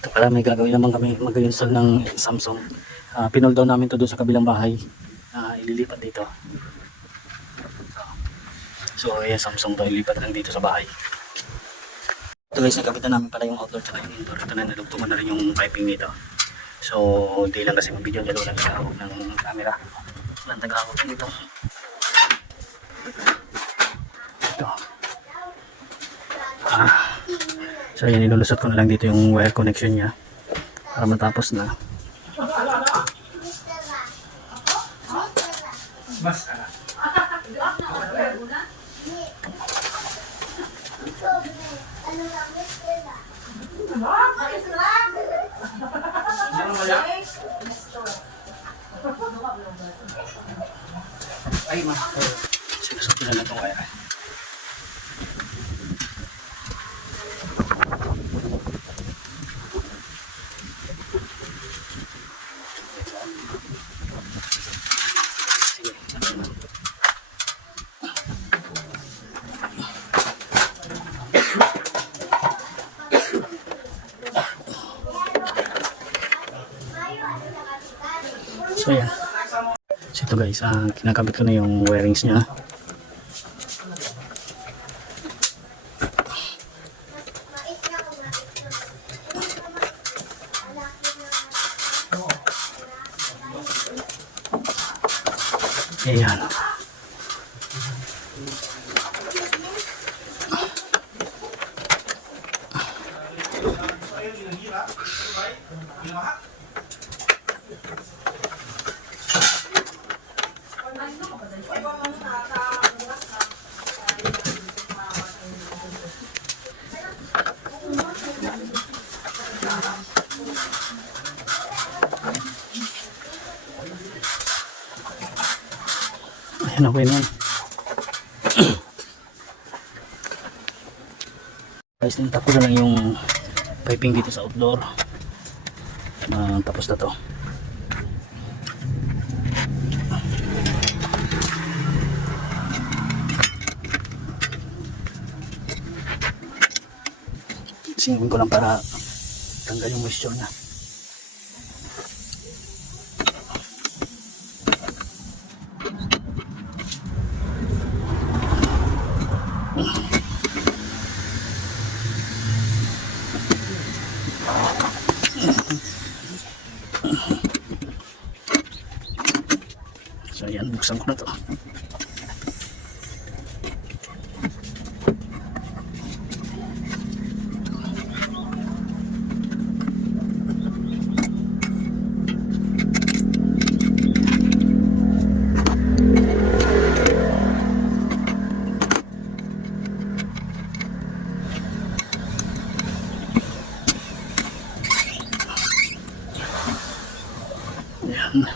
Ito pala, may gagawin naman kami mag-install ng Samsung. Pinold down namin to doon sa kabilang bahay. Ililipat dito. So ayan, Samsung to, ilipat lang dito sa bahay. Ito guys, nagabitan namin pala yung outdoor tsaka yung indoor. Ito na, nadugtungan na rin yung piping nito. So hindi lang kasi mag-video, dalawa lang nagahawak ng camera. Walang nagahawak nito. Ito. So ayan, nilulusot ko na lang dito yung wire connection nya para matapos na. Ay, sinusot ko na lang itong wire. So yan. So ito guys, kinakabit ko na yung wirings nya. Ayan. Ayan, okay na. Guys, tinatap ko na lang yung piping dito sa outdoor. Tapos na to. Singin ko lang para tanggal yung moisture na. So ayan, buksan ko na to. Ayan.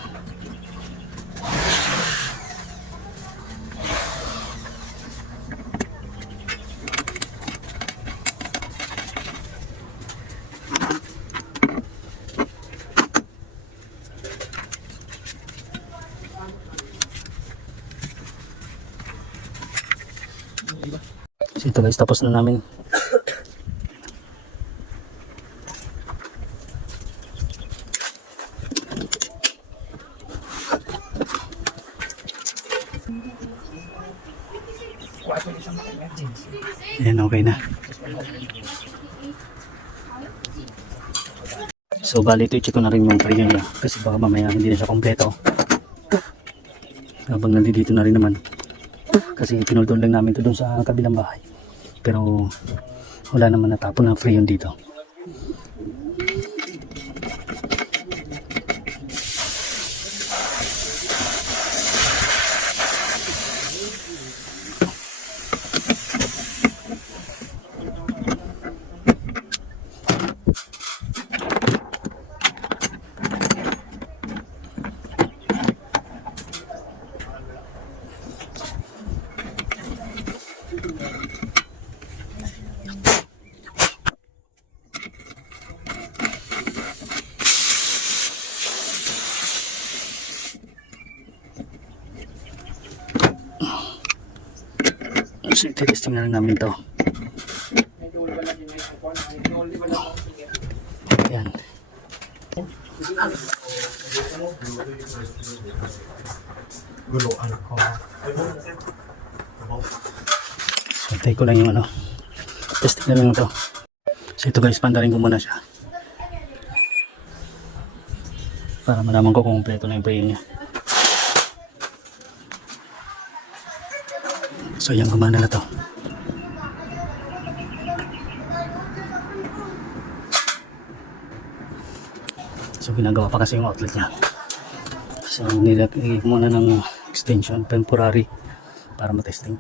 So ito guys, tapos na namin. Ayan, okay na. So bali ito, i-check ko na rin yung frame niya kasi baka mamaya hindi na siya kompleto habang nandito na rin naman kasi pinuldon lang namin ito dun sa kabilang bahay, pero wala naman natapon na frame dito. So testing na lang namin to. Ayan. So, take ko lang yung ano. Testing lang yung ito. So ito guys, pandarin ko muna siya. Para malaman ko kung kompleto na yung play niya. So yan, gumana na to. So ginagawa pa kasi yung outlet niya. So nilagay ko muna ng extension temporary para matesting.